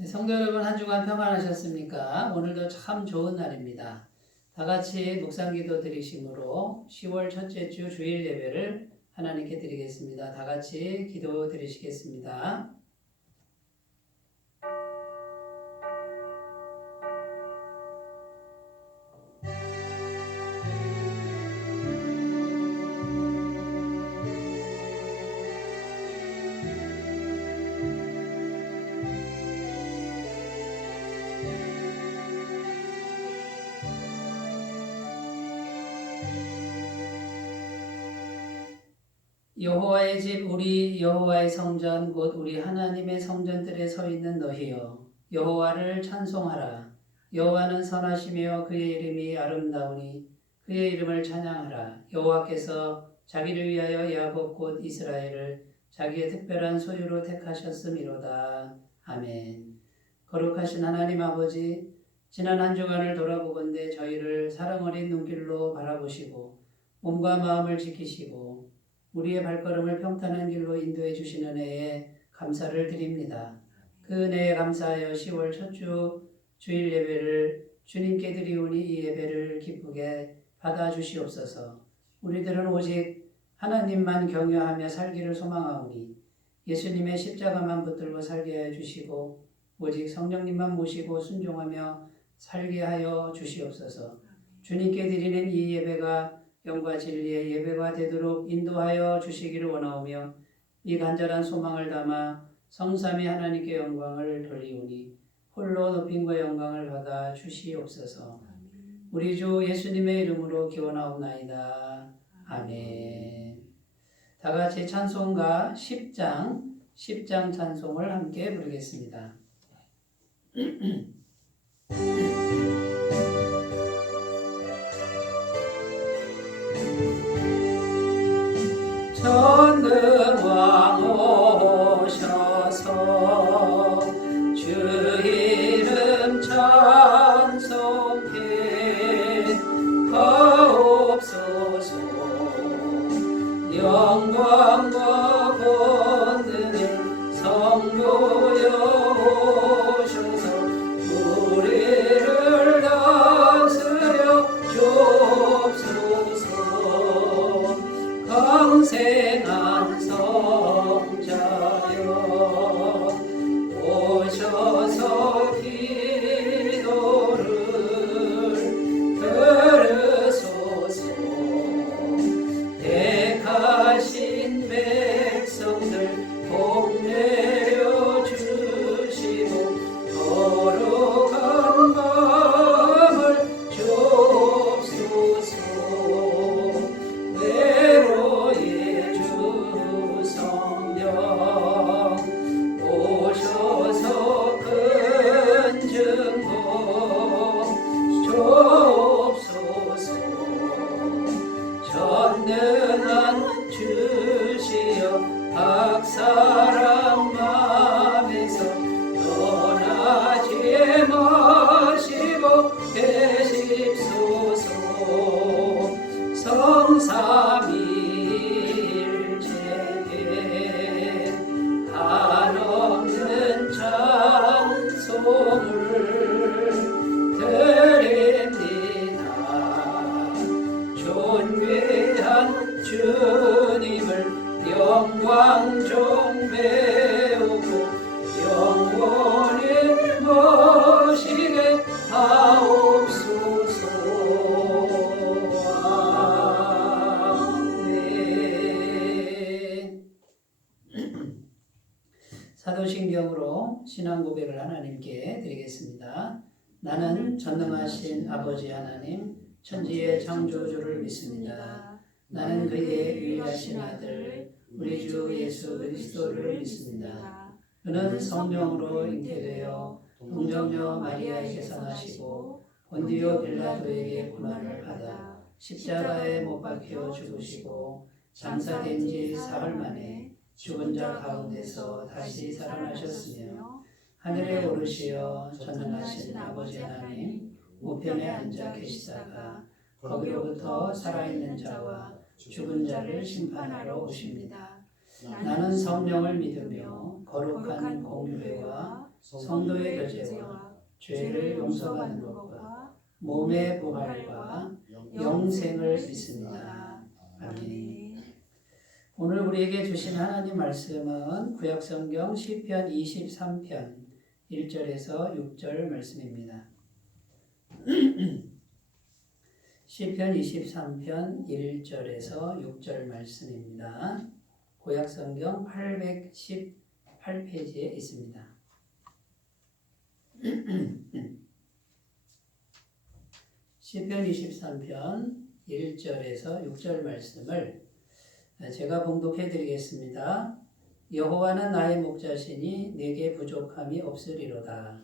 네, 성도 여러분 한 주간 평안하셨습니까? 오늘도 참 좋은 날입니다. 다 같이 묵상기도 드리심으로 10월 첫째 주 주일 예배를 하나님께 드리겠습니다. 다 같이 기도 드리시겠습니다. 여호와의 집 우리 여호와의 성전 곧 우리 하나님의 성전들에 서 있는 너희여 여호와를 찬송하라. 여호와는 선하시며 그의 이름이 아름다우니 그의 이름을 찬양하라. 여호와께서 자기를 위하여 야곱 곧 이스라엘을 자기의 특별한 소유로 택하셨음이로다. 아멘. 거룩하신 하나님 아버지, 지난 한 주간을 돌아보건대 저희를 사랑 어린 눈길로 바라보시고 몸과 마음을 지키시고 우리의 발걸음을 평탄한 길로 인도해 주시는 은혜에 감사를 드립니다. 그 은혜에 감사하여 10월 첫 주 주일 예배를 주님께 드리오니 이 예배를 기쁘게 받아주시옵소서. 우리들은 오직 하나님만 경외하며 살기를 소망하오니 예수님의 십자가만 붙들고 살게 하여 주시고 오직 성령님만 모시고 순종하며 살게 하여 주시옵소서. 주님께 드리는 이 예배가 영과 진리의 예배가 되도록 인도하여 주시기를 원하오며 이 간절한 소망을 담아 성삼위 하나님께 영광을 돌리오니 홀로 높임과 영광을 받아 주시옵소서. 우리 주 예수님의 이름으로 기원하옵나이다. 아멘. 다 같이 찬송가 10장 찬송을 함께 부르겠습니다. 전능왕 오셔서 주 이름 찬송해 하옵소서. 영광과 권능의 성부여 오셔서 우리를 다스려 주옵소서. 강생한 성자여 오셔서 기도를 들으소서. 택하신 백성들 복 내려 주시고 거룩한 마음을 주옵소서. 외로의 주 성령 오셔서 큰 증거 주옵소서. 전능한 주시여 각사람 맘에서 떠나지 마시고 계십소서. 성삼위일체에 한없는 찬송을 드립니다. 존귀한 주님을 영광 좀 배우고 영원히 모시게 하옵소서. 사도신경으로 신앙 고백을 하나님께 드리겠습니다. 나는 전능하신 아버지 하나님 천지의 창조주를 믿습니다. 나는 그의 유일하신 아들 우리 주 예수 그리스도를 믿습니다. 그는 성령으로 잉태되어 동정녀 마리아에게서 나시고 본디오 빌라도에게 고난을 받아 십자가에 못 박혀 죽으시고 장사된 지 사흘 만에 죽은 자 가운데서 다시 살아나셨으며 하늘에 오르시어 전능하신 아버지 하나님 우편에 앉아 계시다가 거기로부터 살아있는 자와 죽은 자를 심판하러 오십니다. 나는 성령을 믿으며 거룩한 공유회와 성도의 교제와 죄를 용서받는 것과 몸의 부활과 영생을 믿습니다. 아멘. 오늘 우리에게 주신 하나님 말씀은 구약성경 시편 23편 1절에서 6절 말씀입니다. 시편 23편 1절에서 6절 말씀입니다. 구약성경 818페이지에 있습니다. 시편 23편 1절에서 6절 말씀을 제가 봉독해 드리겠습니다. 여호와는 나의 목자시니 내게 부족함이 없으리로다.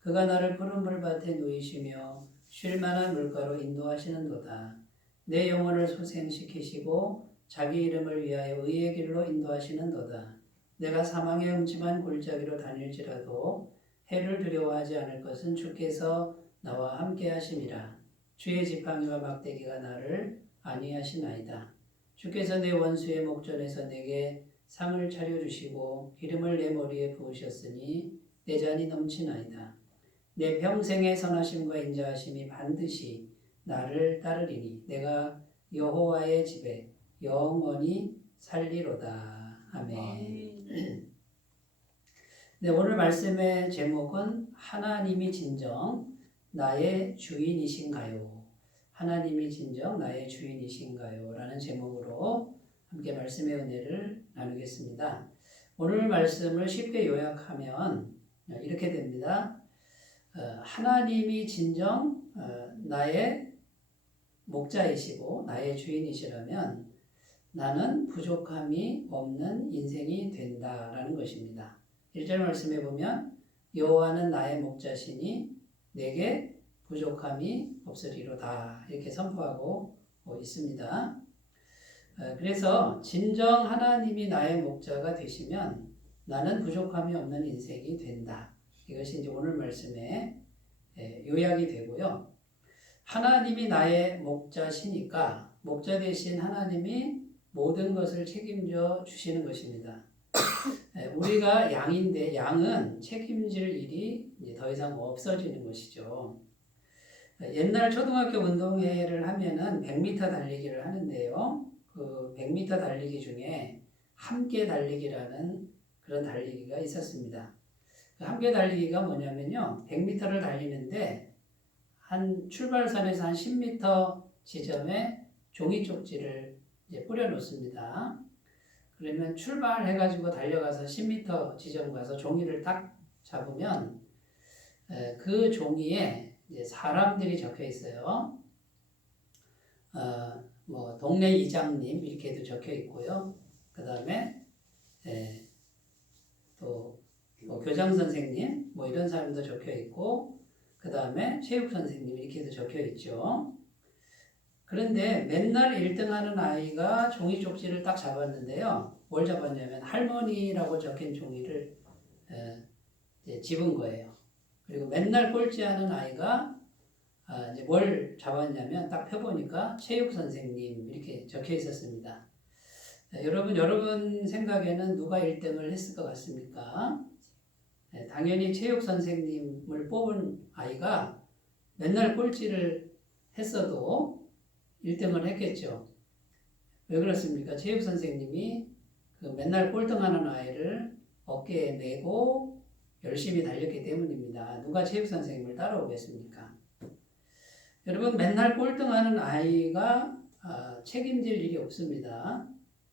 그가 나를 푸른 물밭에 누이시며 쉴 만한 물가로 인도하시는도다. 내 영혼을 소생시키시고 자기 이름을 위하여 의의 길로 인도하시는도다. 내가 사망의 음침한 골짜기로 다닐지라도 해를 두려워하지 않을 것은 주께서 나와 함께 하심이라. 주의 지팡이와 막대기가 나를 안위하시나이다. 주께서 내 원수의 목전에서 내게 상을 차려주시고 기름을 내 머리에 부으셨으니 내 잔이 넘치나이다. 내 평생의 선하심과 인자하심이 반드시 나를 따르리니 내가 여호와의 집에 영원히 살리로다. 아멘. 네, 오늘 말씀의 제목은 하나님이 진정 나의 주인이신가요? 하나님이 진정 나의 주인이신가요? 라는 제목으로 함께 말씀의 은혜를 나누겠습니다. 오늘 말씀을 쉽게 요약하면 이렇게 됩니다. 하나님이 진정 나의 목자이시고 나의 주인이시라면 나는 부족함이 없는 인생이 된다라는 것입니다. 1절 말씀에 보면 여호와는 나의 목자시니 내게 부족함이 없으리로다 이렇게 선포하고 있습니다. 그래서 진정 하나님이 나의 목자가 되시면 나는 부족함이 없는 인생이 된다. 이것이 이제 오늘 말씀의 요약이 되고요. 하나님이 나의 목자시니까 목자 되신 하나님이 모든 것을 책임져 주시는 것입니다. 우리가 양인데 양은 책임질 일이 이제 더 이상 없어지는 것이죠. 옛날 초등학교 운동회를 하면은 100m 달리기를 하는데요. 그 100m 달리기 중에 함께 달리기라는 그런 달리기가 있었습니다. 그 함께 달리기가 뭐냐면요. 100m를 달리는데 한 출발선에서 한 10m 지점에 종이 쪽지를 이제 뿌려 놓습니다. 그러면 출발해가지고 달려가서 10m 지점 가서 종이를 딱 잡으면 그 종이에 이제 사람들이 적혀 있어요. 뭐 동네 이장님 이렇게도 적혀 있고요. 그 다음에 또 뭐 교장 선생님 뭐 이런 사람도 적혀 있고 그 다음에 체육 선생님 이렇게도 적혀 있죠. 그런데 맨날 1등하는 아이가 종이 쪽지를 딱 잡았는데요. 뭘 잡았냐면 할머니라고 적힌 종이를 집은 거예요. 그리고 맨날 꼴찌하는 아이가 이제 뭘 잡았냐면 딱 펴보니까 체육 선생님 이렇게 적혀 있었습니다. 여러분 생각에는 누가 1등을 했을 것 같습니까? 당연히 체육 선생님을 뽑은 아이가 맨날 꼴찌를 했어도 1등을 했겠죠. 왜 그렇습니까? 체육 선생님이 그 맨날 꼴등하는 아이를 어깨에 메고 열심히 달렸기 때문입니다. 누가 체육 선생님을 따라오겠습니까? 여러분 맨날 꼴등하는 아이가 책임질 일이 없습니다.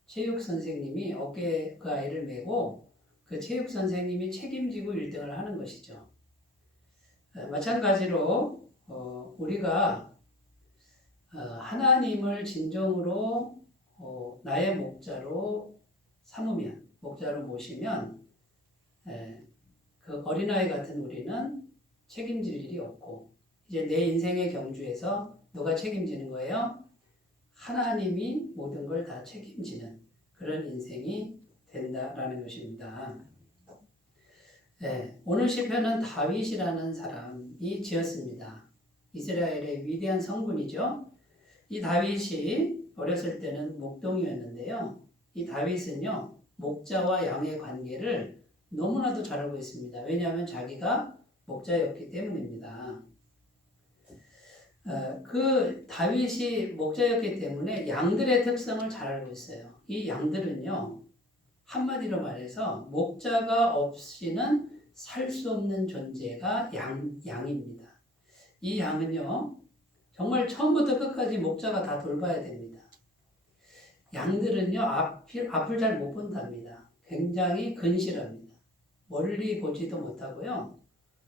체육 선생님이 어깨에 그 아이를 메고 그 체육 선생님이 책임지고 1등을 하는 것이죠. 마찬가지로 우리가 하나님을 진정으로 나의 목자로 삼으면, 목자로 모시면 그 어린아이 같은 우리는 책임질 일이 없고 이제 내 인생의 경주에서 누가 책임지는 거예요? 하나님이 모든 걸 다 책임지는 그런 인생이 된다라는 것입니다. 오늘 시편은 다윗이라는 사람이 지었습니다. 이스라엘의 위대한 성군이죠. 이 다윗이 어렸을 때는 목동이었는데요. 이 다윗은요 목자와 양의 관계를 너무나도 잘 알고 있습니다. 왜냐하면 자기가 목자였기 때문입니다. 그 다윗이 목자였기 때문에 양들의 특성을 잘 알고 있어요. 이 양들은요, 한마디로 말해서 목자가 없이는 살 수 없는 존재가 양입니다. 이 양은요, 정말 처음부터 끝까지 목자가 다 돌봐야 됩니다. 양들은요, 앞을 잘 못 본답니다. 굉장히 근실합니다. 멀리 보지도 못하고요,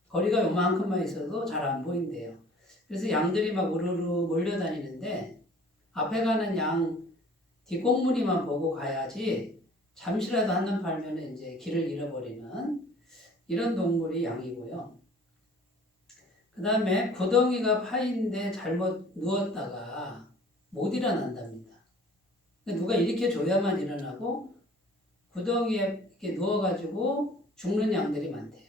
거리가 요만큼만 있어도 잘 안 보인대요. 그래서 양들이 막 우르르 몰려다니는데 앞에 가는 양 뒷공무니만 보고 가야지 잠시라도 한눈 팔면 이제 길을 잃어버리는 이런 동물이 양이고요. 그 다음에 구덩이가 파인데 잘못 누웠다가 못 일어난답니다. 누가 일으켜 줘야만 일어나고 구덩이에 이렇게 누워가지고 죽는 양들이 많대요.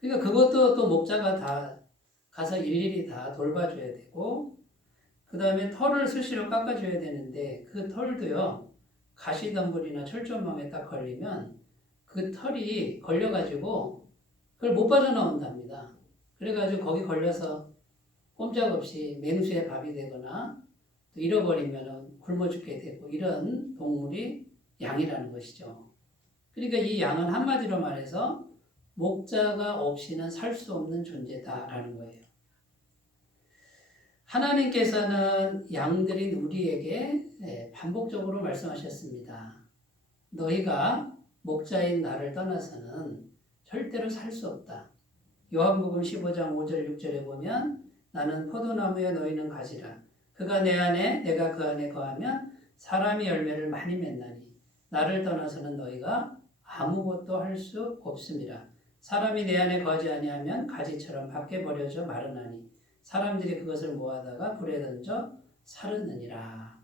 그러니까 그것도 또 목자가 다 가서 일일이 다 돌봐줘야 되고, 그 다음에 털을 수시로 깎아줘야 되는데 그 털도요, 가시덤불이나 철조망에 딱 걸리면 그 털이 걸려가지고 그걸 못 빠져나온답니다. 그래가지고 거기 걸려서 꼼짝없이 맹수의 밥이 되거나 또 잃어버리면 굶어 죽게 되고, 이런 동물이 양이라는 것이죠. 그러니까 이 양은 한마디로 말해서 목자가 없이는 살 수 없는 존재다라는 거예요. 하나님께서는 양들인 우리에게 반복적으로 말씀하셨습니다. 너희가 목자인 나를 떠나서는 절대로 살 수 없다. 요한복음 15장 5절 6절에 보면 나는 포도나무에 너희는 가지라. 그가 내 안에 내가 그 안에 거하면 사람이 열매를 많이 맺나니 나를 떠나서는 너희가 아무것도 할 수 없음이라. 사람이 내 안에 거하지 아니하면 가지처럼 밖에 버려져 마르나니 사람들이 그것을 모아다가 불에 던져 사르느니라.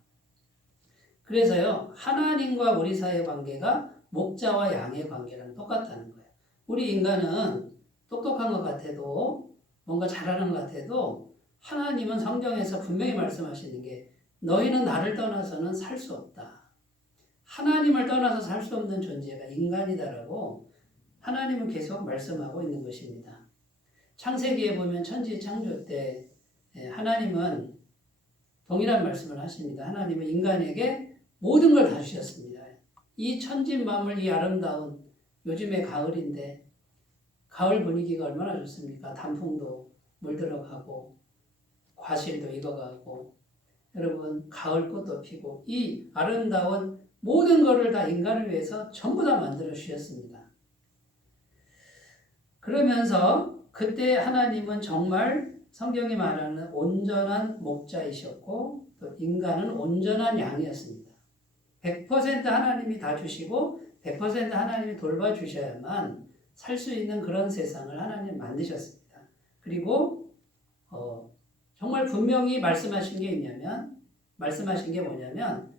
그래서요, 하나님과 우리 사이의 관계가 목자와 양의 관계랑 똑같다는 거예요. 우리 인간은 똑똑한 것 같아도, 뭔가 잘하는 것 같아도, 하나님은 성경에서 분명히 말씀하시는 게 너희는 나를 떠나서는 살 수 없다. 하나님을 떠나서 살 수 없는 존재가 인간이다라고 하나님은 계속 말씀하고 있는 것입니다. 창세기에 보면 천지 창조 때 하나님은 동일한 말씀을 하십니다. 하나님은 인간에게 모든 걸 다 주셨습니다. 이 천지만물, 이 아름다운, 요즘에 가을인데 가을 분위기가 얼마나 좋습니까? 단풍도 물들어가고 과실도 익어가고, 여러분 가을 꽃도 피고, 이 아름다운 모든 것을 다 인간을 위해서 전부 다 만들어 주셨습니다. 그러면서 그때 하나님은 정말 성경이 말하는 온전한 목자이셨고 또 인간은 온전한 양이었습니다. 100% 하나님이 다 주시고 100% 하나님이 돌봐주셔야만 살 수 있는 그런 세상을 하나님 만드셨습니다. 그리고 정말 분명히 말씀하신 게 뭐냐면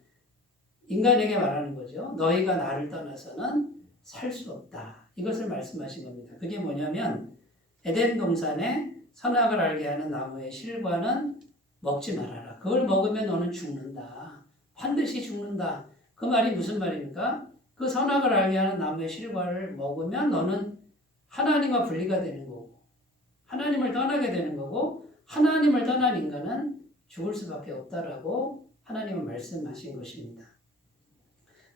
인간에게 말하는 거죠. 너희가 나를 떠나서는 살 수 없다. 이것을 말씀하신 겁니다. 그게 뭐냐면 에덴 동산에 선악을 알게 하는 나무의 실과는 먹지 말아라. 그걸 먹으면 너는 죽는다. 반드시 죽는다. 그 말이 무슨 말입니까? 그 선악을 알게 하는 나무의 실과를 먹으면 너는 하나님과 분리가 되는 거고, 하나님을 떠나게 되는 거고, 하나님을 떠난 인간은 죽을 수밖에 없다라고 하나님은 말씀하신 것입니다.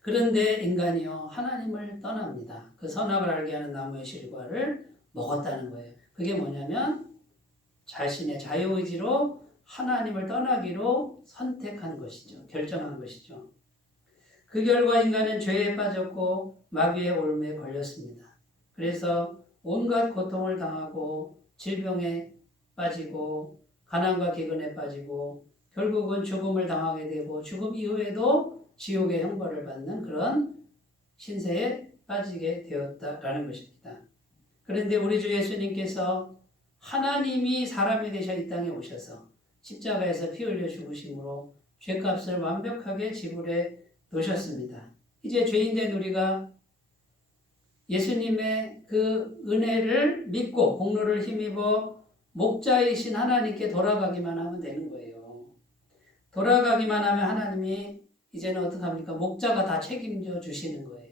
그런데 인간이요, 하나님을 떠납니다. 그 선악을 알게 하는 나무의 실과를 먹었다는 거예요. 그게 뭐냐면 자신의 자유의지로 하나님을 떠나기로 선택한 것이죠. 결정한 것이죠. 그 결과 인간은 죄에 빠졌고 마귀의 올무에 걸렸습니다. 그래서 온갖 고통을 당하고 질병에 빠지고 가난과 기근에 빠지고 결국은 죽음을 당하게 되고 죽음 이후에도 지옥의 형벌을 받는 그런 신세에 빠지게 되었다라는 것입니다. 그런데 우리 주 예수님께서 하나님이 사람이 되셔 이 땅에 오셔서 십자가에서 피 흘려 죽으심으로 죄값을 완벽하게 지불해 놓으셨습니다. 이제 죄인된 우리가 예수님의 그 은혜를 믿고 공로를 힘입어 목자이신 하나님께 돌아가기만 하면 되는 거예요. 돌아가기만 하면 하나님이 이제는 어떡합니까? 목자가 다 책임져 주시는 거예요.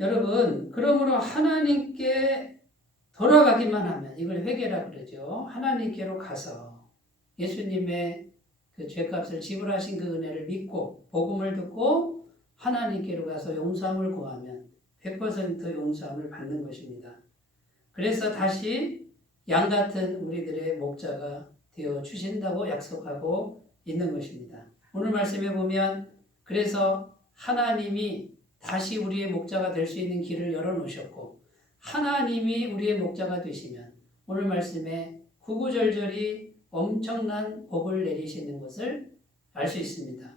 여러분, 그러므로 하나님께 돌아가기만 하면, 이걸 회개라 그러죠. 하나님께로 가서 예수님의 그 죄값을 지불하신 그 은혜를 믿고 복음을 듣고 하나님께로 가서 용서함을 구하면 100% 용서함을 받는 것입니다. 그래서 다시 양 같은 우리들의 목자가 되어 주신다고 약속하고 있는 것입니다. 오늘 말씀에 보면 그래서 하나님이 다시 우리의 목자가 될 수 있는 길을 열어놓으셨고 하나님이 우리의 목자가 되시면 오늘 말씀에 구구절절히 엄청난 복을 내리시는 것을 알 수 있습니다.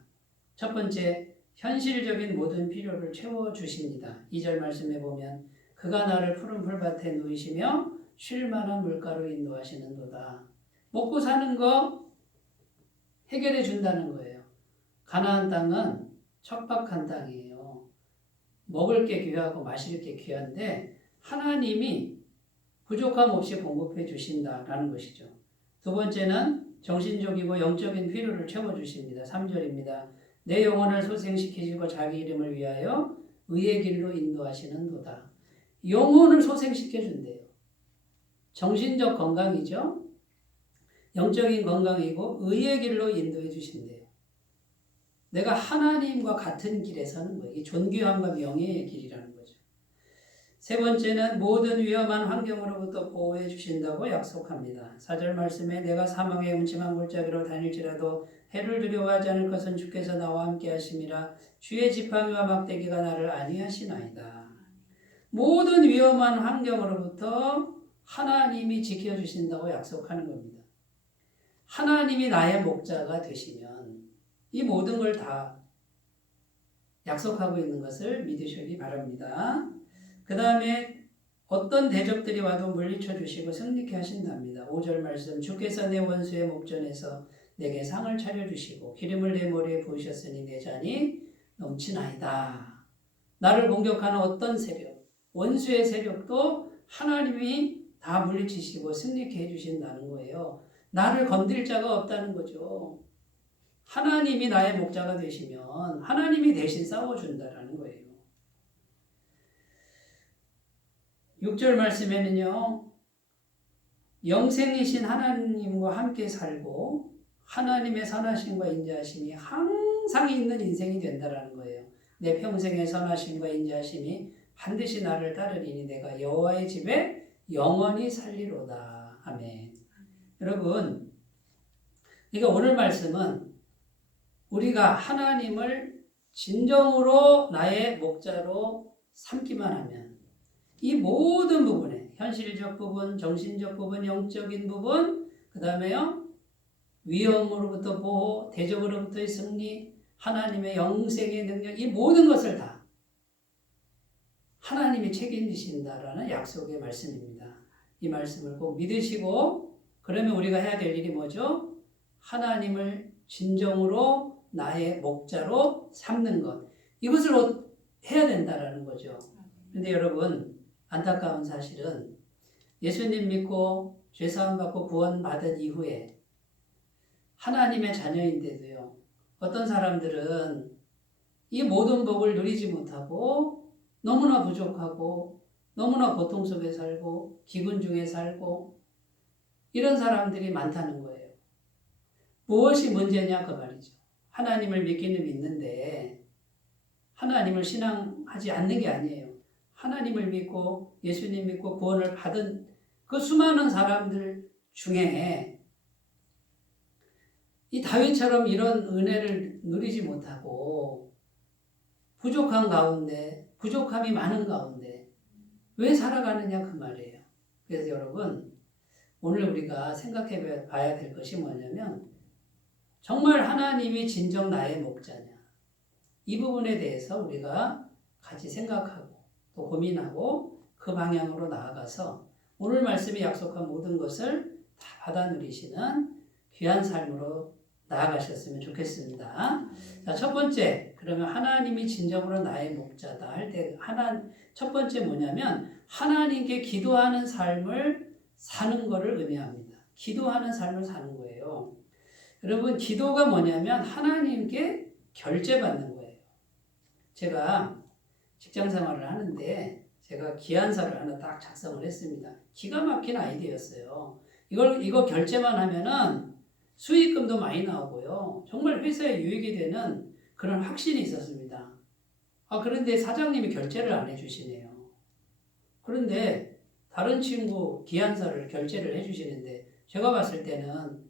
첫 번째, 현실적인 모든 필요를 채워주십니다. 2절 말씀에 보면 그가 나를 푸른 풀밭에 누이시며 쉴 만한 물가로 인도하시는도다. 먹고 사는 거 해결해 준다는 거예요. 가나안 땅은 척박한 땅이에요. 먹을 게 귀하고 마실 게 귀한데 하나님이 부족함 없이 공급해 주신다라는 것이죠. 두 번째는 정신적이고 영적인 필요를 채워주십니다. 3절입니다. 내 영혼을 소생시키시고 자기 이름을 위하여 의의 길로 인도하시는도다. 영혼을 소생시켜준대요. 정신적 건강이죠. 영적인 건강이고 의의 길로 인도해 주신대요. 내가 하나님과 같은 길에 서는 거예요. 이 존귀함과 명예의 길이라는 거죠. 세 번째는 모든 위험한 환경으로부터 보호해 주신다고 약속합니다. 4절 말씀에 내가 사망의 음침한 골짜기로 다닐지라도 해를 두려워하지 않을 것은 주께서 나와 함께 하심이라 주의 지팡이와 막대기가 나를 안위하시나이다. 모든 위험한 환경으로부터 하나님이 지켜주신다고 약속하는 겁니다. 하나님이 나의 목자가 되시면 이 모든 걸 다 약속하고 있는 것을 믿으시기 바랍니다. 그 다음에 어떤 대적들이 와도 물리쳐 주시고 승리케 하신답니다. 5절 말씀 주께서 내 원수의 목전에서 내게 상을 차려주시고 기름을 내 머리에 부으셨으니 내 잔이 넘치나이다. 나를 공격하는 어떤 세력, 원수의 세력도 하나님이 다 물리치시고 승리케 해주신다는 거예요. 나를 건드릴 자가 없다는 거죠. 하나님이 나의 목자가 되시면 하나님이 대신 싸워준다라는 거예요. 6절 말씀에는요. 영생이신 하나님과 함께 살고 하나님의 선하심과 인자하심이 항상 있는 인생이 된다라는 거예요. 내 평생의 선하심과 인자하심이 반드시 나를 따르리니 내가 여호와의 집에 영원히 살리로다. 아멘. 여러분, 그러니까 오늘 말씀은 우리가 하나님을 진정으로 나의 목자로 삼기만 하면 이 모든 부분에 현실적 부분, 정신적 부분, 영적인 부분, 그 다음에요 위험으로부터 보호, 대적으로부터의 승리, 하나님의 영생의 능력, 이 모든 것을 다 하나님이 책임지신다라는 약속의 말씀입니다. 이 말씀을 꼭 믿으시고 그러면 우리가 해야 될 일이 뭐죠? 하나님을 진정으로 나의 목자로 삼는 것. 이것을 해야 된다라는 거죠. 그런데 여러분 안타까운 사실은 예수님 믿고 죄사함 받고 구원받은 이후에 하나님의 자녀인데도요. 어떤 사람들은 이 모든 복을 누리지 못하고 너무나 부족하고 너무나 고통 속에 살고 기근 중에 살고 이런 사람들이 많다는 거예요. 무엇이 문제냐 그 말이죠. 하나님을 믿기는 믿는데 하나님을 신앙하지 않는 게 아니에요. 하나님을 믿고 예수님 믿고 구원을 받은 그 수많은 사람들 중에 이 다윗처럼 이런 은혜를 누리지 못하고 부족한 가운데 부족함이 많은 가운데 왜 살아가느냐 그 말이에요. 그래서 여러분 오늘 우리가 생각해 봐야 될 것이 뭐냐면 정말 하나님이 진정 나의 목자냐 이 부분에 대해서 우리가 같이 생각하고 또 고민하고 그 방향으로 나아가서 오늘 말씀이 약속한 모든 것을 다 받아 누리시는 귀한 삶으로 나아가셨으면 좋겠습니다. 자, 첫 번째, 그러면 하나님이 진정으로 나의 목자다 할 때 첫 번째 뭐냐면 하나님께 기도하는 삶을 사는 것을 의미합니다. 기도하는 삶을 사는 거예요. 여러분 기도가 뭐냐면 하나님께 결제받는 거예요. 제가 직장 생활을 하는데 제가 기한서를 하나 딱 작성을 했습니다. 기가 막힌 아이디어였어요. 이거 결제만 하면은 수익금도 많이 나오고요. 정말 회사에 유익이 되는 그런 확신이 있었습니다. 그런데 사장님이 결제를 안 해주시네요. 그런데 다른 친구 기한서를 결제를 해주시는데 제가 봤을 때는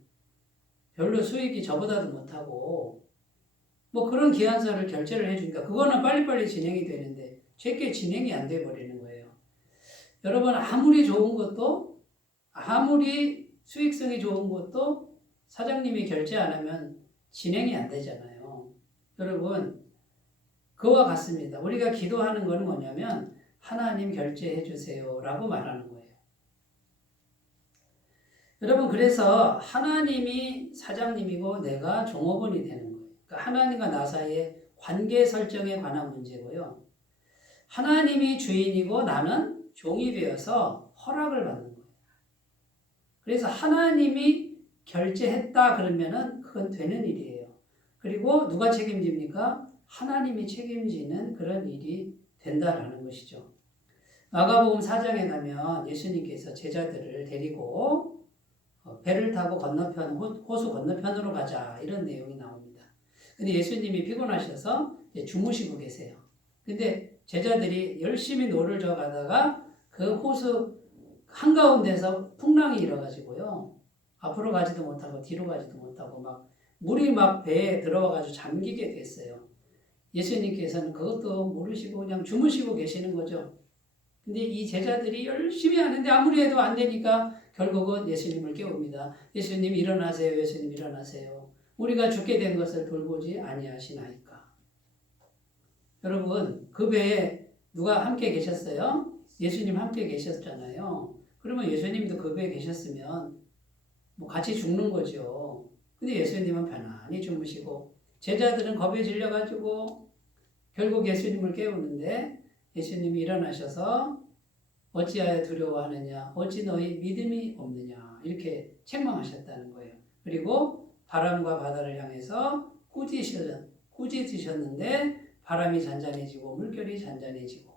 별로 수익이 저보다도 못하고 뭐 그런 기한서를 결제를 해주니까 그거는 빨리빨리 진행이 되는데 제게 진행이 안 돼 버리는 거예요. 여러분 아무리 좋은 것도 아무리 수익성이 좋은 것도 사장님이 결제 안 하면 진행이 안 되잖아요. 여러분 그와 같습니다. 우리가 기도하는 건 뭐냐면 하나님 결제해 주세요 라고 말하는 거예요. 여러분 그래서 하나님이 사장님이고 내가 종업원이 되는 거예요. 그러니까 하나님과 나 사이의 관계 설정에 관한 문제고요. 하나님이 주인이고 나는 종이 되어서 허락을 받는 거예요. 그래서 하나님이 결제했다 그러면은 그건 되는 일이에요. 그리고 누가 책임집니까? 하나님이 책임지는 그런 일이 된다라는 것이죠. 마가복음 4장에 가면 예수님께서 제자들을 데리고 배를 타고 건너편 호수 건너편으로 가자 이런 내용이 나옵니다. 근데 예수님이 피곤하셔서 주무시고 계세요. 근데 제자들이 열심히 노를 저 가다가 그 호수 한가운데서 풍랑이 일어가지고요. 앞으로 가지도 못하고 뒤로 가지도 못하고 막 물이 막 배에 들어와가지고 잠기게 됐어요. 예수님께서는 그것도 모르시고 그냥 주무시고 계시는 거죠. 근데 이 제자들이 열심히 하는데 아무리 해도 안 되니까 결국은 예수님을 깨웁니다. 예수님 일어나세요. 예수님 일어나세요. 우리가 죽게 된 것을 돌보지 아니하시나이까. 여러분 그 배에 누가 함께 계셨어요? 예수님 함께 계셨잖아요. 그러면 예수님도 그 배에 계셨으면 뭐 같이 죽는 거죠. 근데 예수님은 편안히 주무시고 제자들은 겁에 질려가지고 결국 예수님을 깨우는데 예수님이 일어나셔서 어찌하여 두려워하느냐 어찌 너희 믿음이 없느냐 이렇게 책망하셨다는 거예요. 그리고 바람과 바다를 향해서 꾸짖으셨는데 바람이 잔잔해지고 물결이 잔잔해지고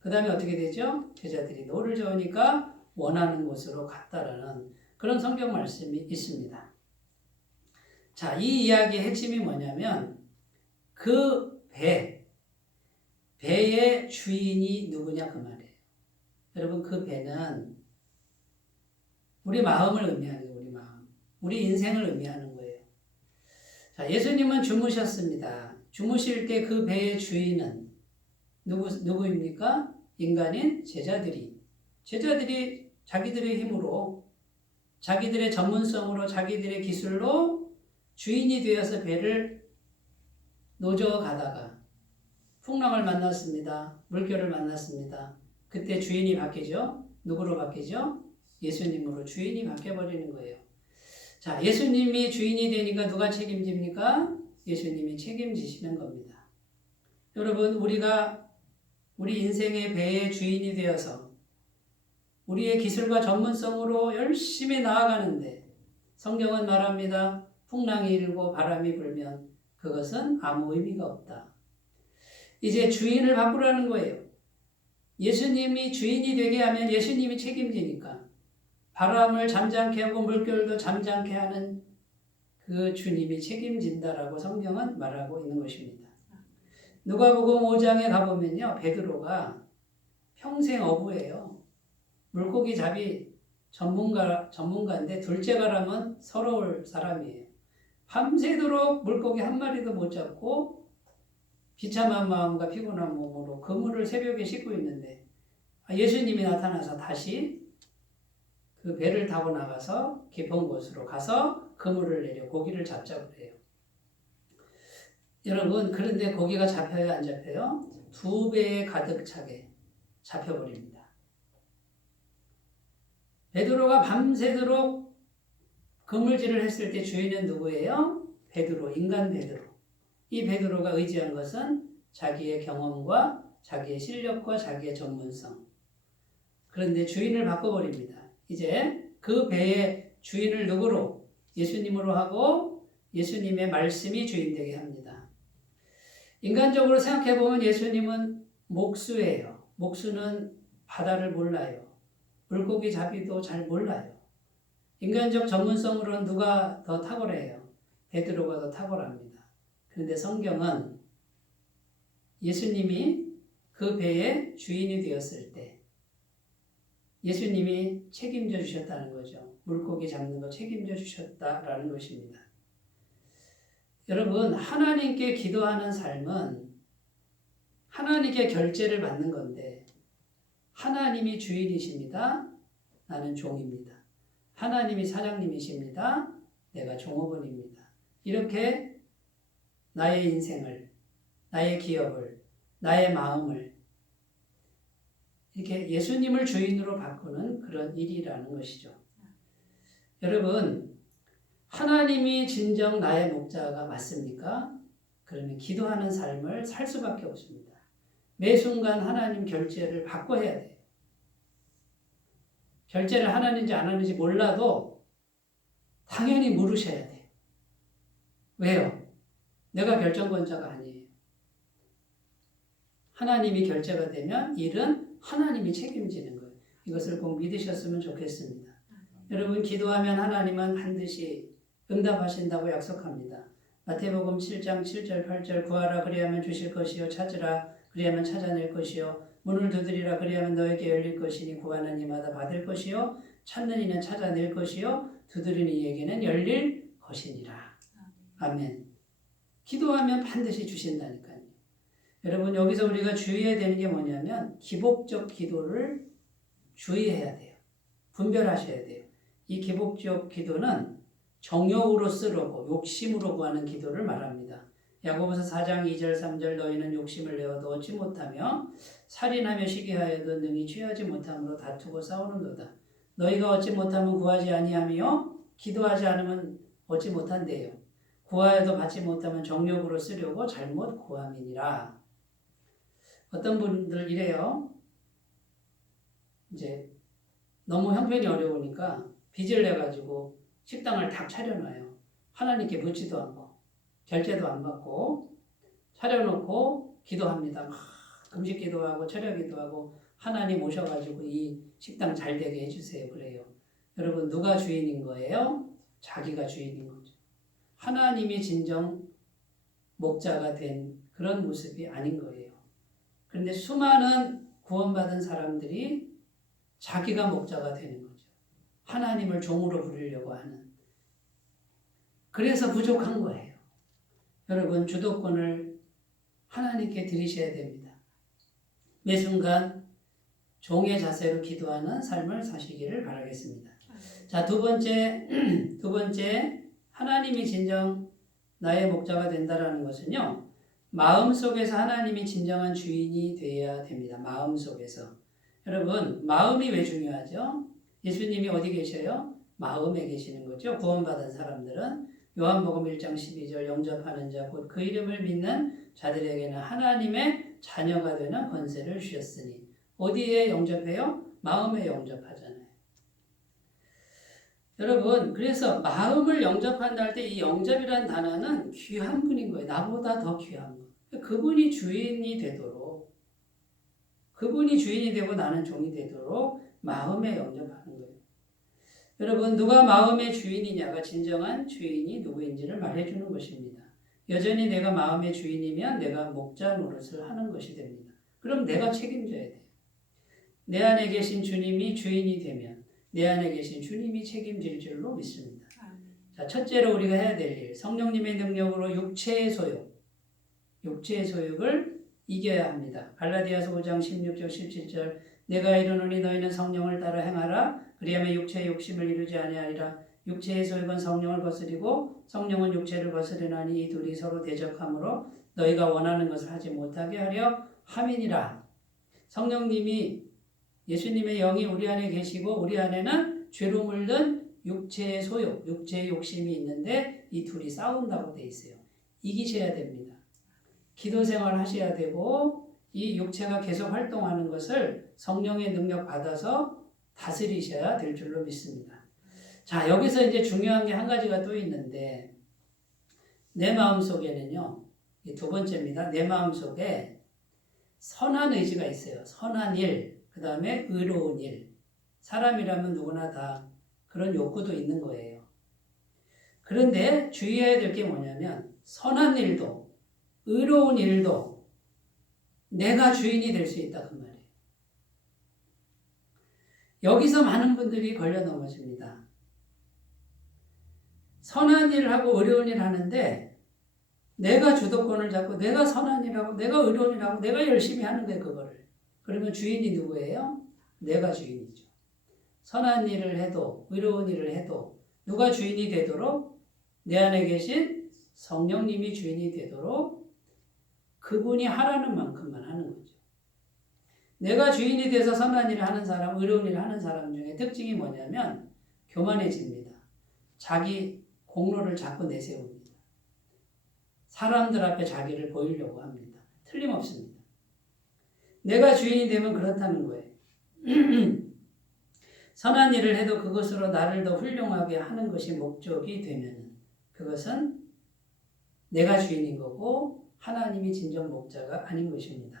그 다음에 어떻게 되죠? 제자들이 노를 저으니까 원하는 곳으로 갔다라는 그런 성경 말씀이 있습니다. 자, 이 이야기의 핵심이 뭐냐면 그 배의 주인이 누구냐 그 말이에요. 여러분 그 배는 우리 마음을 의미하는 거예요. 우리 마음. 우리 인생을 의미하는 거예요. 자, 예수님은 주무셨습니다. 주무실 때 그 배의 주인은 누구입니까? 인간인 제자들이 자기들의 힘으로 자기들의 전문성으로 자기들의 기술로 주인이 되어서 배를 노저 가다가 풍랑을 만났습니다. 물결을 만났습니다. 그때 주인이 바뀌죠. 누구로 바뀌죠? 예수님으로 주인이 바뀌어버리는 거예요. 자, 예수님이 주인이 되니까 누가 책임집니까? 예수님이 책임지시는 겁니다. 여러분 우리가 우리 인생의 배의 주인이 되어서 우리의 기술과 전문성으로 열심히 나아가는데 성경은 말합니다. 풍랑이 일고 바람이 불면 그것은 아무 의미가 없다. 이제 주인을 바꾸라는 거예요. 예수님이 주인이 되게 하면 예수님이 책임지니까 바람을 잠잠케 하고 물결도 잠잠케 하는 그 주님이 책임진다라고 성경은 말하고 있는 것입니다. 누가복음 5장에 가보면요. 베드로가 평생 어부예요. 물고기 잡이 전문가인데 둘째 가라면 서러울 사람이에요. 밤새도록 물고기 한 마리도 못 잡고 비참한 마음과 피곤한 몸으로 그물을 새벽에 싣고 있는데 예수님이 나타나서 다시 그 배를 타고 나가서 깊은 곳으로 가서 그물을 내려 고기를 잡자고 해요. 여러분 그런데 고기가 잡혀요 안 잡혀요? 2배에 가득 차게 잡혀버립니다. 베드로가 밤새도록 그물질을 했을 때 주인은 누구예요? 베드로, 인간 베드로. 이 베드로가 의지한 것은 자기의 경험과 자기의 실력과 자기의 전문성. 그런데 주인을 바꿔버립니다. 이제 그 배의 주인을 누구로? 예수님으로 하고 예수님의 말씀이 주인 되게 합니다. 인간적으로 생각해보면 예수님은 목수예요. 목수는 바다를 몰라요. 물고기 잡이도 잘 몰라요. 인간적 전문성으로는 누가 더 탁월해요? 베드로가 더 탁월합니다. 그런데 성경은 예수님이 그 배의 주인이 되었을 때 예수님이 책임져 주셨다는 거죠. 물고기 잡는 거 책임져 주셨다라는 것입니다. 여러분, 하나님께 기도하는 삶은 하나님께 결제를 받는 건데 하나님이 주인이십니다. 나는 종입니다. 하나님이 사장님이십니다. 내가 종업원입니다. 이렇게 나의 인생을, 나의 기업을, 나의 마음을 이렇게 예수님을 주인으로 바꾸는 그런 일이라는 것이죠. 여러분, 하나님이 진정 나의 목자가 맞습니까? 그러면 기도하는 삶을 살 수밖에 없습니다. 매 순간 하나님 결제를 받고 해야 돼요. 결제를 하는지 안 하는지 몰라도 당연히 물으셔야 돼요. 왜요? 내가 결정권자가 아니에요. 하나님이 결제가 되면 일은 하나님이 책임지는 거예요. 이것을 꼭 믿으셨으면 좋겠습니다. 여러분, 기도하면 하나님은 반드시 응답하신다고 약속합니다. 마태복음 7장 7절 8절 구하라 그리하면 주실 것이요 찾으라 그리하면 찾아낼 것이요 문을 두드리라 그리하면 너에게 열릴 것이니 구하는 이마다 받을 것이요 찾는 이는 찾아낼 것이요 두드리는 이에게는 열릴 것이니라. 아멘. 기도하면 반드시 주신다니까요. 여러분, 여기서 우리가 주의해야 되는 게 뭐냐면 기복적 기도를 주의해야 돼요. 분별하셔야 돼요. 이 기복적 기도는 정욕으로 쓰려고 욕심으로 구하는 기도를 말합니다. 야고보서 4장 2절 3절 너희는 욕심을 내어도 얻지 못하며 살인하며 시기하여도 능히 취하지 못함으로 다투고 싸우는도다. 너희가 얻지 못하면 구하지 아니하며 기도하지 않으면 얻지 못한대요. 구하여도 받지 못하면 정욕으로 쓰려고 잘못 구함이니라. 어떤 분들 이래요. 이제 너무 형편이 어려우니까 빚을 내가지고 식당을 딱 차려놔요. 하나님께 묻지도 않고 결제도 안 받고 차려놓고 기도합니다. 막 금식 기도하고 철야 기도하고 하나님 오셔가지고 이 식당 잘 되게 해주세요. 그래요. 여러분, 누가 주인인 거예요? 자기가 주인인 거죠. 하나님이 진정 목자가 된 그런 모습이 아닌 거예요. 그런데 수많은 구원받은 사람들이 자기가 목자가 되는 거죠. 하나님을 종으로 부리려고 하는. 그래서 부족한 거예요. 여러분, 주도권을 하나님께 드리셔야 됩니다. 매 순간 종의 자세로 기도하는 삶을 사시기를 바라겠습니다. 자, 두 번째 하나님이 진정 나의 목자가 된다라는 것은요. 마음속에서 하나님이 진정한 주인이 되어야 됩니다. 마음속에서. 여러분, 마음이 왜 중요하죠? 예수님이 어디 계셔요? 마음에 계시는 거죠. 구원받은 사람들은 요한복음 1장 12절 영접하는 자 곧 그 이름을 믿는 자들에게는 하나님의 자녀가 되는 권세를 주셨으니. 어디에 영접해요? 마음에 영접하잖아요. 여러분, 그래서 마음을 영접한다 할 때 이 영접이라는 단어는 귀한 분인 거예요. 나보다 더 귀한 분. 그분이 주인이 되도록, 그분이 주인이 되고 나는 종이 되도록 마음에 영접하는 거예요. 여러분, 누가 마음의 주인이냐가 진정한 주인이 누구인지를 말해주는 것입니다. 여전히 내가 마음의 주인이면 내가 목자 노릇을 하는 것이 됩니다. 그럼 내가 책임져야 돼요. 내 안에 계신 주님이 주인이 되면 내 안에 계신 주님이 책임질 줄로 믿습니다. 자, 첫째로 우리가 해야 될 일, 성령님의 능력으로 육체의 소욕을 이겨야 합니다. 갈라디아서 5장 16절 17절 내가 이르노니 너희는 성령을 따라 행하라. 그리하면 육체의 욕심을 이루지 아니하리라. 육체의 소욕은 성령을 거스리고 성령은 육체를 거스리나니 이 둘이 서로 대적하므로 너희가 원하는 것을 하지 못하게 하려 함이니라. 성령님이 예수님의 영이 우리 안에 계시고 우리 안에는 죄로 물든 육체의 소욕, 육체의 욕심이 있는데 이 둘이 싸운다고 돼 있어요. 이기셔야 됩니다. 기도 생활 하셔야 되고 이 육체가 계속 활동하는 것을 성령의 능력 받아서 다스리셔야 될 줄로 믿습니다. 자, 여기서 이제 중요한 게 한 가지가 또 있는데 내 마음속에는요. 이 두 번째입니다. 내 마음속에 선한 의지가 있어요. 선한 일, 그 다음에 의로운 일. 사람이라면 누구나 다 그런 욕구도 있는 거예요. 그런데 주의해야 될 게 뭐냐면 선한 일도 의로운 일도 내가 주인이 될 수 있다 그 말이에요. 여기서 많은 분들이 걸려 넘어집니다. 선한 일을 하고 의로운 일을 하는데 내가 주도권을 잡고 내가 선한 일하고 내가 의로운 일하고 내가 열심히 하는 거예요. 그거를. 그러면 주인이 누구예요? 내가 주인이죠. 선한 일을 해도 의로운 일을 해도 누가 주인이 되도록 내 안에 계신 성령님이 주인이 되도록 그분이 하라는 만큼만 하는 거죠. 내가 주인이 돼서 선한 일을 하는 사람, 의로운 일을 하는 사람 중에 특징이 뭐냐면 교만해집니다. 자기 공로를 자꾸 내세웁니다. 사람들 앞에 자기를 보이려고 합니다. 틀림없습니다. 내가 주인이 되면 그렇다는 거예요. 선한 일을 해도 그것으로 나를 더 훌륭하게 하는 것이 목적이 되면 그것은 내가 주인인 거고 하나님이 진정 목자가 아닌 것입니다.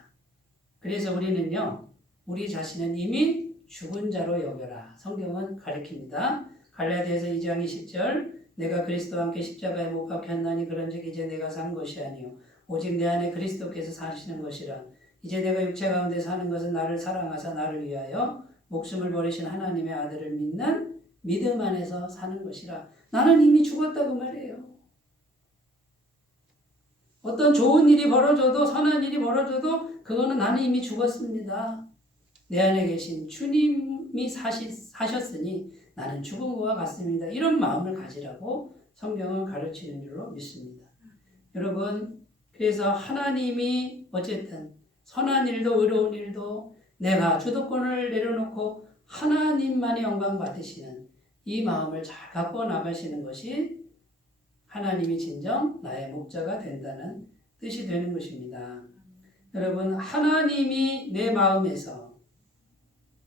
그래서 우리는요, 우리 자신은 이미 죽은 자로 여겨라. 성경은 가리킵니다. 갈라디아서 2장 20절 내가 그리스도와 함께 십자가에 못 박혔나니 그런즉 이제 내가 산 것이 아니요 오직 내 안에 그리스도께서 사시는 것이라. 이제 내가 육체 가운데 사는 것은 나를 사랑하사 나를 위하여 목숨을 버리신 하나님의 아들을 믿는 믿음 안에서 사는 것이라. 나는 이미 죽었다고 말해요. 어떤 좋은 일이 벌어져도 선한 일이 벌어져도 그거는 나는 이미 죽었습니다. 내 안에 계신 주님이 사셨으니 나는 죽은 것과 같습니다. 이런 마음을 가지라고 성경은 가르치는 줄로 믿습니다. 여러분, 그래서 하나님이 어쨌든 선한 일도 의로운 일도 내가 주도권을 내려놓고 하나님만의 영광 받으시는 이 마음을 잘 갖고 나가시는 것이 하나님이 진정 나의 목자가 된다는 뜻이 되는 것입니다. 여러분, 하나님이 내 마음에서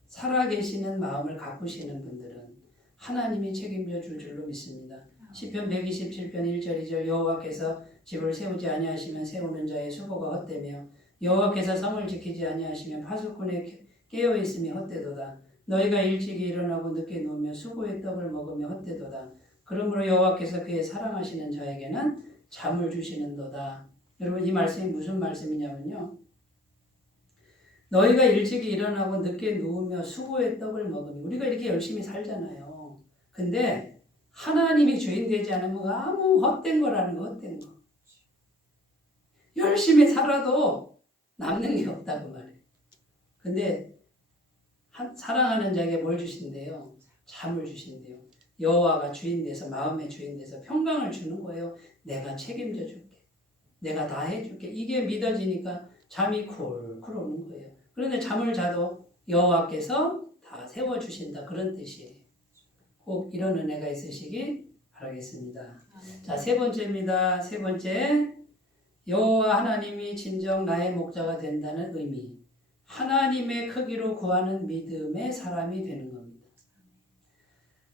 살아계시는 마음을 가꾸시는 분들은 하나님이 책임져 줄 줄로 믿습니다. 시편 127편 1절 2절 여호와께서 집을 세우지 아니하시면 세우는 자의 수고가 헛되며 여호와께서 성을 지키지 아니하시면 파수꾼의 깨어있음이 헛되도다. 너희가 일찍이 일어나고 늦게 누우며 수고의 떡을 먹으며 헛되도다. 그러므로 여호와께서 그의 사랑하시는 자에게는 잠을 주시는도다. 여러분, 이 말씀이 무슨 말씀이냐면요, 너희가 일찍이 일어나고 늦게 누우며 수고의 떡을 먹으니 우리가 이렇게 열심히 살잖아요. 근데 하나님이 주인 되지 않으면 아무 헛된 거라는 거, 헛된 거. 열심히 살아도 남는 게 없다고 말해요. 근데 사랑하는 자에게 뭘 주신대요? 잠을 주신대요. 여호와가 주인 돼서 마음의 주인 돼서 평강을 주는 거예요. 내가 책임져 줄게. 내가 다 해줄게. 이게 믿어지니까 잠이 쿨쿨 오는 거예요. 그런데 잠을 자도 여호와께서 다 세워주신다. 그런 뜻이에요. 꼭 이런 은혜가 있으시기 바라겠습니다. 자, 세 번째입니다. 세 번째, 여호와 하나님이 진정 나의 목자가 된다는 의미. 하나님의 크기로 구하는 믿음의 사람이 되는 겁니다.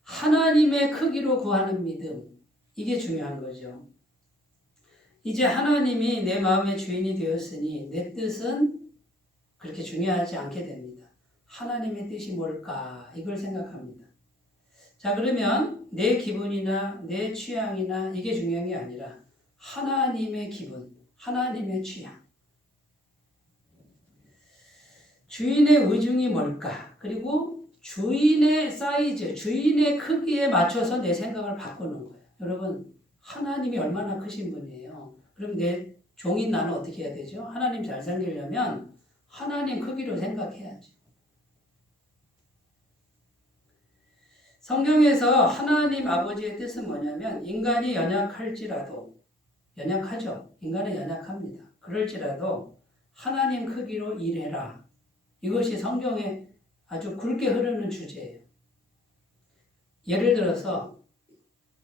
하나님의 크기로 구하는 믿음, 이게 중요한 거죠. 이제 하나님이 내 마음의 주인이 되었으니 내 뜻은 그렇게 중요하지 않게 됩니다. 하나님의 뜻이 뭘까? 이걸 생각합니다. 자, 그러면 내 기분이나 내 취향이나 이게 중요한 게 아니라 하나님의 기분, 하나님의 취향. 주인의 의중이 뭘까? 그리고 주인의 사이즈, 주인의 크기에 맞춰서 내 생각을 바꾸는 거예요. 여러분, 하나님이 얼마나 크신 분이에요. 그럼 내 종인 나는 어떻게 해야 되죠? 하나님 잘 살리려면 하나님 크기로 생각해야죠. 성경에서 하나님 아버지의 뜻은 뭐냐면 인간이 연약할지라도, 연약하죠. 인간은 연약합니다. 그럴지라도 하나님 크기로 일해라. 이것이 성경에 아주 굵게 흐르는 주제예요. 예를 들어서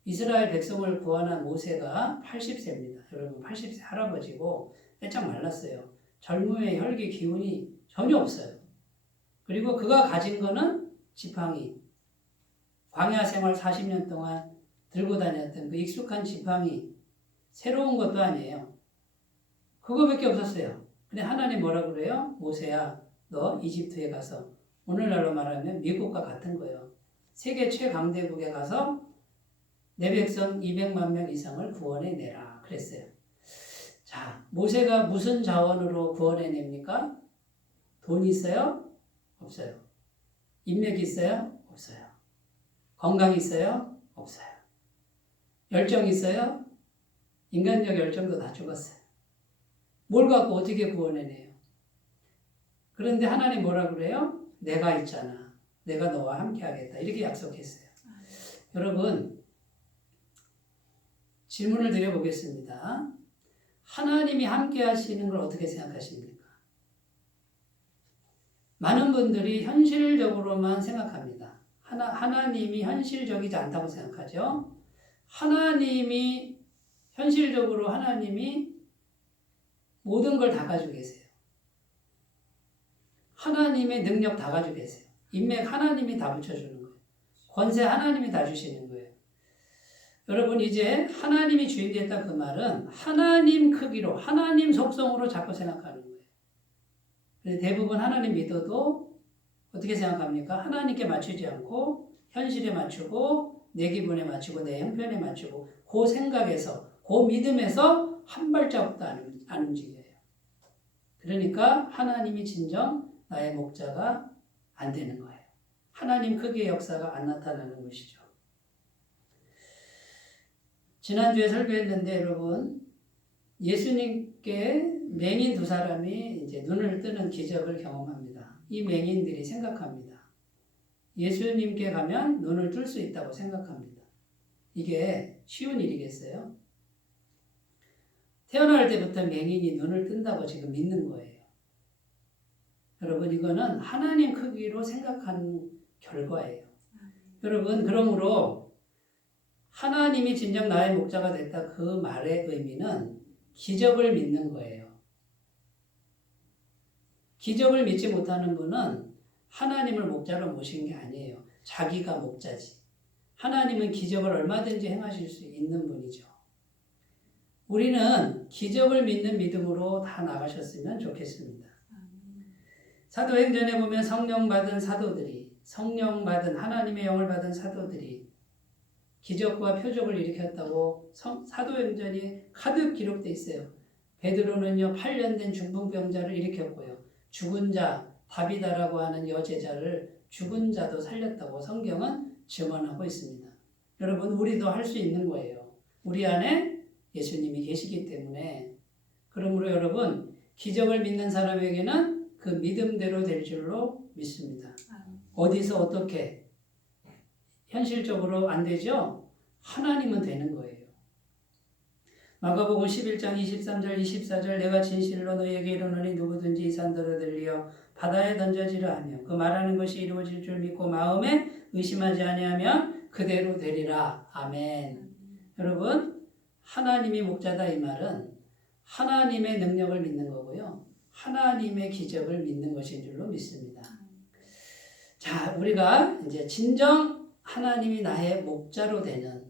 이스라엘 백성을 구원한 모세가 80세입니다. 여러분, 80세 할아버지고 빼짝 말랐어요. 젊음의 혈기 기운이 전혀 없어요. 그리고 그가 가진 거는 지팡이. 광야 생활 40년 동안 들고 다녔던 그 익숙한 지팡이. 새로운 것도 아니에요. 그거밖에 없었어요. 근데 하나님 뭐라 그래요? 모세야, 너 이집트에 가서, 오늘날로 말하면 미국과 같은 거예요. 세계 최강대국에 가서 내 백성 200만 명 이상을 구원해내라 그랬어요. 자, 모세가 무슨 자원으로 구원해냅니까? 돈 있어요? 없어요. 인맥 있어요? 없어요. 건강 있어요? 없어요. 열정 있어요? 인간적 열정도 다 죽었어요. 뭘 갖고 어떻게 구원해내요? 그런데 하나님 뭐라 그래요? 내가 있잖아. 내가 너와 함께 하겠다. 이렇게 약속했어요. 여러분, 질문을 드려보겠습니다. 하나님이 함께 하시는 걸 어떻게 생각하십니까? 많은 분들이 현실적으로만 생각합니다. 하나님이 현실적이지 않다고 생각하죠. 현실적으로 하나님이 모든 걸 다 가지고 계세요. 하나님의 능력 다 가지고 계세요. 인맥 하나님이 다 붙여주는 거예요. 권세 하나님이 다 주시는 거예요. 여러분, 이제 하나님이 주인 됐다 그 말은 하나님 크기로, 하나님 속성으로 자꾸 생각하는 거예요. 대부분 하나님 믿어도 어떻게 생각합니까? 하나님께 맞추지 않고 현실에 맞추고 내 기분에 맞추고 내 형편에 맞추고 그 생각에서, 그 믿음에서 한 발자국도 안 움직여요. 그러니까 하나님이 진정 나의 목자가 안 되는 거예요. 하나님 크기의 역사가 안 나타나는 것이죠. 지난주에 설교했는데 여러분, 예수님께 맹인 두 사람이 이제 눈을 뜨는 기적을 경험합니다. 이 맹인들이 생각합니다. 예수님께 가면 눈을 뜰 수 있다고 생각합니다. 이게 쉬운 일이겠어요? 태어날 때부터 맹인이 눈을 뜬다고 지금 믿는 거예요. 여러분, 이거는 하나님 크기로 생각하는 결과예요. 여러분, 그러므로 하나님이 진정 나의 목자가 됐다 그 말의 의미는 기적을 믿는 거예요. 기적을 믿지 못하는 분은 하나님을 목자로 모신 게 아니에요. 자기가 목자지. 하나님은 기적을 얼마든지 행하실 수 있는 분이죠. 우리는 기적을 믿는 믿음으로 다 나가셨으면 좋겠습니다. 사도행전에 보면 성령 받은 사도들이, 성령 받은 하나님의 영을 받은 사도들이 기적과 표적을 일으켰다고 사도행전이 가득 기록되어 있어요. 베드로는요 8년 된 중풍병자를 일으켰고요. 죽은 자 다비다라고 하는 여제자를 죽은 자도 살렸다고 성경은 증언하고 있습니다. 여러분, 우리도 할 수 있는 거예요. 우리 안에 예수님이 계시기 때문에. 그러므로 여러분, 기적을 믿는 사람에게는 그 믿음대로 될 줄로 믿습니다. 어디서 어떻게 현실적으로 안 되죠? 하나님은 되는 거예요. 마가복음 11장 23절 24절 내가 진실로 너희에게 이르노니 누구든지 이 산더러 들리어 바다에 던져지라 하며 그 말하는 것이 이루어질 줄 믿고 마음에 의심하지 아니하면 그대로 되리라. 아멘. 여러분, 하나님이 목자다 이 말은 하나님의 능력을 믿는 거고요. 하나님의 기적을 믿는 것인 줄로 믿습니다. 자, 우리가 이제 진정 하나님이 나의 목자로 되는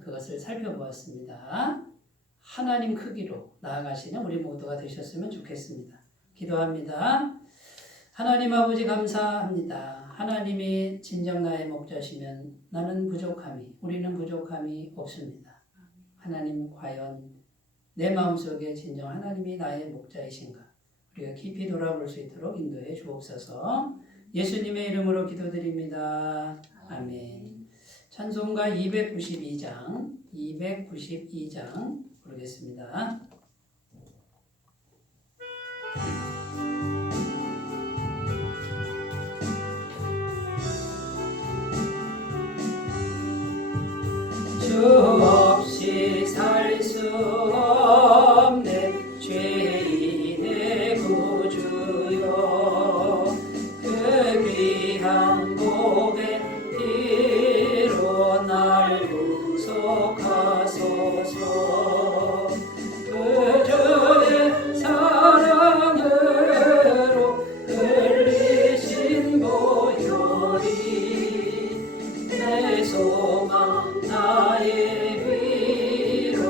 그것을 살펴보았습니다. 하나님 크기로 나아가시는 우리 모두가 되셨으면 좋겠습니다. 기도합니다. 하나님 아버지 감사합니다. 하나님이 진정 나의 목자시면 우리는 부족함이 없습니다. 하나님, 과연 내 마음속에 진정 하나님이 나의 목자이신가? 우리가 깊이 돌아볼 수 있도록 인도해 주옵소서. 예수님의 이름으로 기도드립니다. 아멘. 찬송가 292장 부르겠습니다. 주 없이 살 수 없네 죄인의 구주여 그 귀한 보배 피로 날 구속하소서 그 주의 사랑으로 흘리신 보혈이 내 소망 나의 위로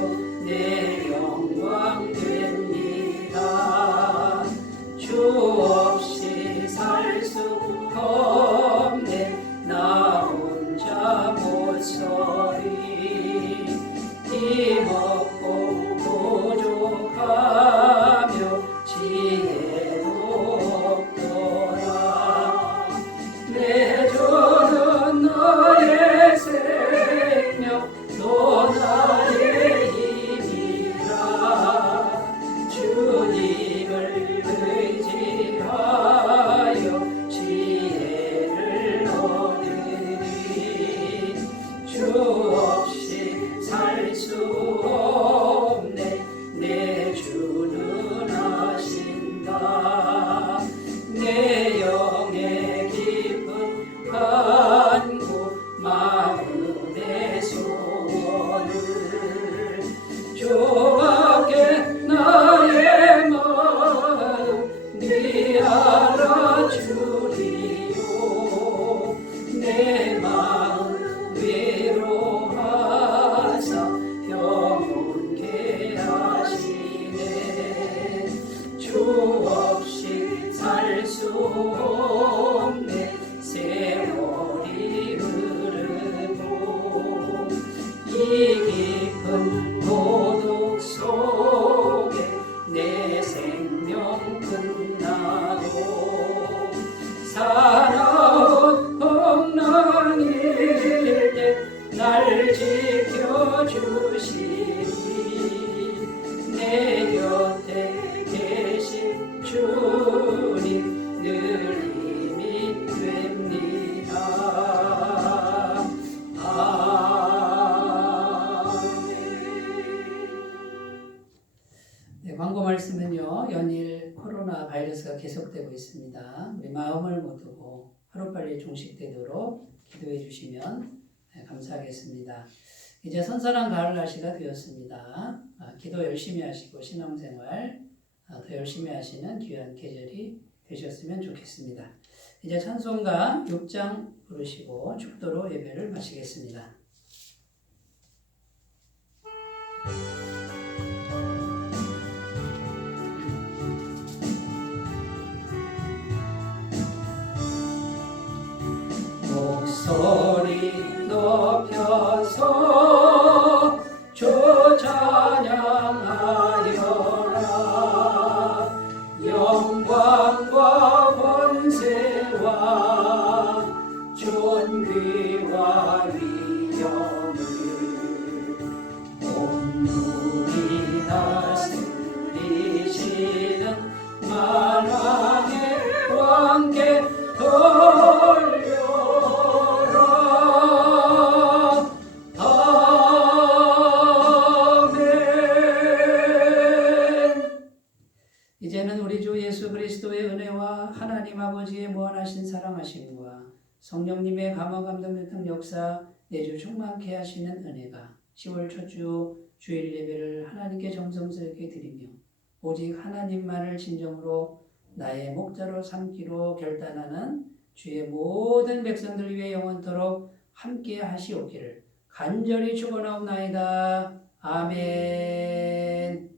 내 영광 됩니다. 바이러스가 계속되고 있습니다. 우리 마음을 못 두고 하루빨리 종식되도록 기도해 주시면 감사하겠습니다. 이제 선선한 가을 날씨가 되었습니다. 기도 열심히 하시고 신앙생활 더 열심히 하시는 귀한 계절이 되셨으면 좋겠습니다. 이제 찬송가 6장 부르시고 축도로 예배를 마치겠습니다. 목소리 높여서 주 찬양하여라. 영광과 권세와 존귀와 위엄을 온누리 다스리시는 만왕의 왕께 이제는 우리 주 예수 그리스도의 은혜와 하나님 아버지의 무한하신 사랑하심과 성령님의 감화 감동 교통 역사 내주 충만케 하시는 은혜가 10월 첫 주 주일 예배를 하나님께 정성스럽게 드리며 오직 하나님만을 진정으로 나의 목자로 삼기로 결단하는 주의 모든 백성들 위해 영원토록 함께 하시오기를 간절히 축원하옵나이다. 아멘.